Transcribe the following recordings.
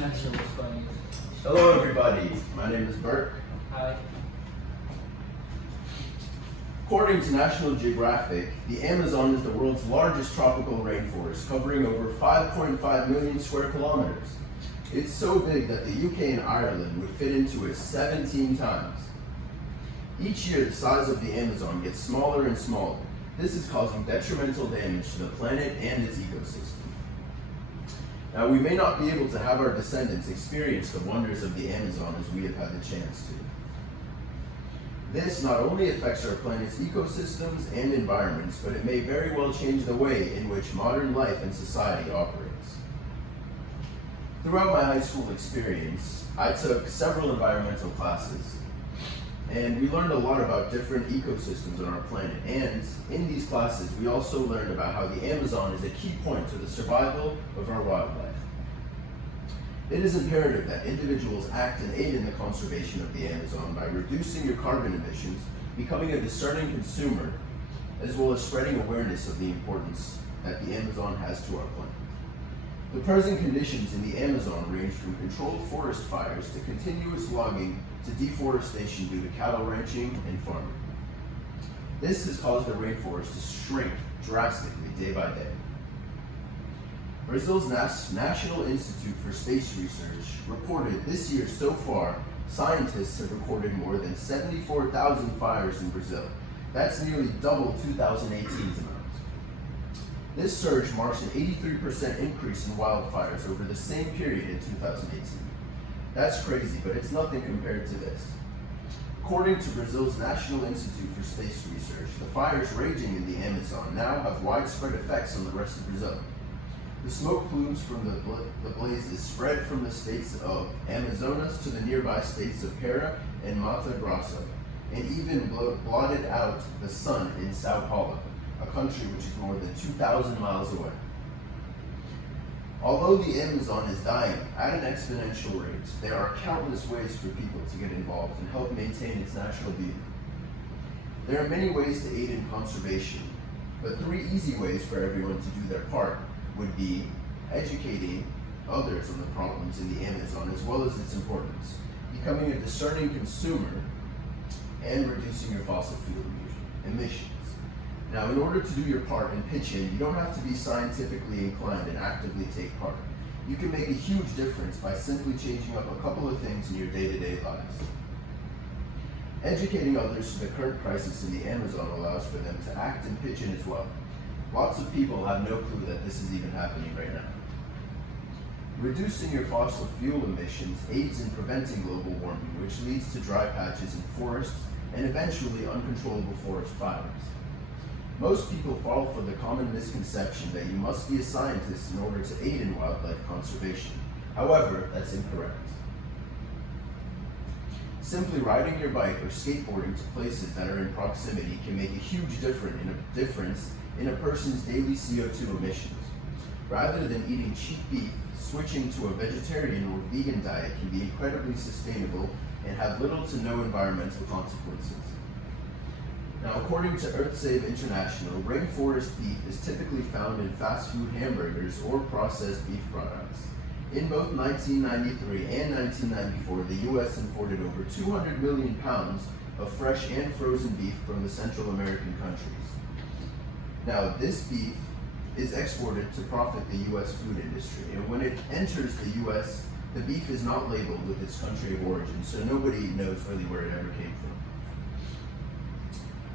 Not sure what's funny. Hello everybody, my name is Burke. Hi. According to National Geographic, the Amazon is the world's largest tropical rainforest, covering over 5.5 million square kilometers. It's so big that the UK and Ireland would fit into it 17 times. Each year, the size of the Amazon gets smaller and smaller. This is causing detrimental damage to the planet and its ecosystem. Now, we may not be able to have our descendants experience the wonders of the Amazon as we have had the chance to. This not only affects our planet's ecosystems and environments, but it may very well change the way in which modern life and society operates. Throughout my high school experience, I took several environmental classes, and we learned a lot about different ecosystems on our planet. And in these classes, we also learned about how the Amazon is a key point to the survival of our wildlife. It is imperative that individuals act and aid in the conservation of the Amazon by reducing your carbon emissions, becoming a discerning consumer, as well as spreading awareness of the importance that the Amazon has to our planet. The present conditions in the Amazon range from controlled forest fires to continuous logging to deforestation due to cattle ranching and farming. This has caused the rainforest to shrink drastically day by day. Brazil's National Institute for Space Research reported this year so far, scientists have recorded more than 74,000 fires in Brazil. That's nearly double 2018's amount. This surge marks an 83% increase in wildfires over the same period in 2018. That's crazy, but it's nothing compared to this. According to Brazil's National Institute for Space Research, the fires raging in the Amazon now have widespread effects on the rest of Brazil. The smoke plumes from the blazes spread from the states of Amazonas to the nearby states of Pará and Mato Grosso, and even blotted out the sun in Sao Paulo, a country which is more than 2,000 miles away. Although the Amazon is dying at an exponential rate, there are countless ways for people to get involved and help maintain its natural beauty. There are many ways to aid in conservation, but 3 easy ways for everyone to do their part would be educating others on the problems in the Amazon as well as its importance, becoming a discerning consumer, and reducing your fossil fuel emissions. Now, in order to do your part and pitch in, you don't have to be scientifically inclined and actively take part. You can make a huge difference by simply changing up a couple of things in your day-to-day lives. Educating others to the current crisis in the Amazon allows for them to act and pitch in as well. Lots of people have no clue that this is even happening right now. Reducing your fossil fuel emissions aids in preventing global warming, which leads to dry patches in forests and eventually uncontrollable forest fires. Most people fall for the common misconception that you must be a scientist in order to aid in wildlife conservation. However, that's incorrect. Simply riding your bike or skateboarding to places that are in proximity can make a huge difference in a person's daily CO2 emissions. Rather than eating cheap beef, switching to a vegetarian or vegan diet can be incredibly sustainable and have little to no environmental consequences. Now, according to EarthSave International, rainforest beef is typically found in fast food hamburgers or processed beef products. In both 1993 and 1994, the U.S. imported over 200 million pounds of fresh and frozen beef from the Central American countries. Now, this beef is exported to profit the U.S. food industry, and when it enters the U.S., the beef is not labeled with its country of origin, so nobody knows really where it ever came from.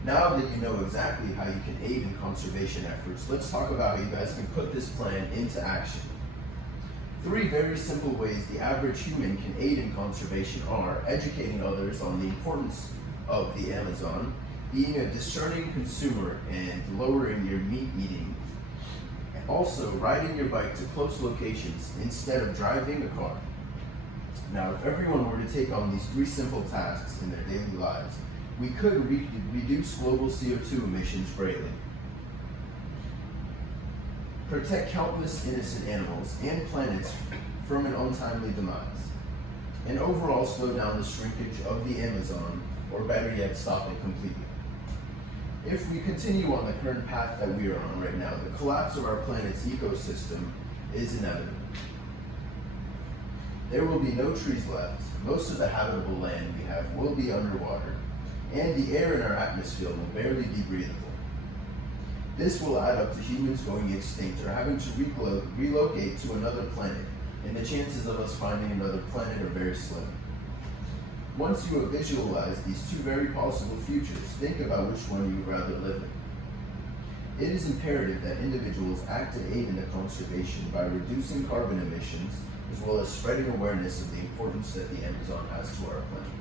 Now that you know exactly how you can aid in conservation efforts, let's talk about how you guys can put this plan into action. 3 very simple ways the average human can aid in conservation are educating others on the importance of the Amazon, being a discerning consumer and lowering your meat eating, and also riding your bike to close locations instead of driving a car. Now, if everyone were to take on these 3 simple tasks in their daily lives, we could reduce global CO2 emissions greatly, protect countless innocent animals and planets from an untimely demise, and overall slow down the shrinkage of the Amazon, or better yet, stop it completely. If we continue on the current path that we are on right now, the collapse of our planet's ecosystem is inevitable. There will be no trees left. Most of the habitable land we have will be underwater, and the air in our atmosphere will barely be breathable. This will add up to humans going extinct or having to relocate to another planet, and the chances of us finding another planet are very slim. Once you have visualized these two very possible futures, think about which one you would rather live in. It is imperative that individuals act to aid in the conservation by reducing carbon emissions, as well as spreading awareness of the importance that the Amazon has to our planet.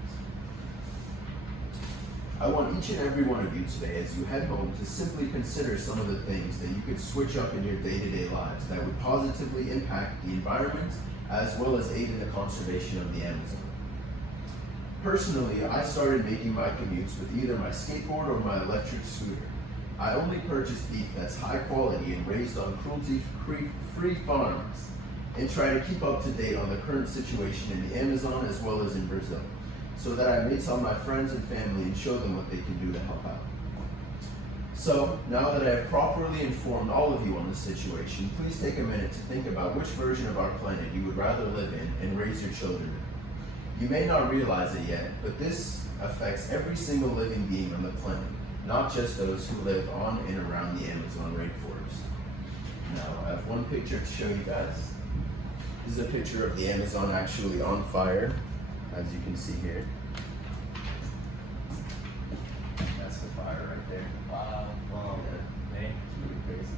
I want each and every one of you today, as you head home, to simply consider some of the things that you could switch up in your day-to-day lives that would positively impact the environment, as well as aid in the conservation of the Amazon. Personally, I started making my commutes with either my skateboard or my electric scooter. I only purchase beef that's high quality and raised on cruelty-free farms, and try to keep up to date on the current situation in the Amazon as well as in Brazil, so that I may tell my friends and family and show them what they can do to help out. So, now that I have properly informed all of you on the situation, please take a minute to think about which version of our planet you would rather live in and raise your children in. You may not realize it yet, but this affects every single living being on the planet, not just those who live on and around the Amazon rainforest. Now, I have one picture to show you guys. This is a picture of the Amazon actually on fire, as you can see here. That's the fire right there. Wow. Yeah. Man, It's really crazy.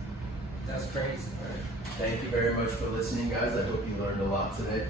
that's crazy. All right. Thank you very much for listening, guys. I hope you learned a lot today.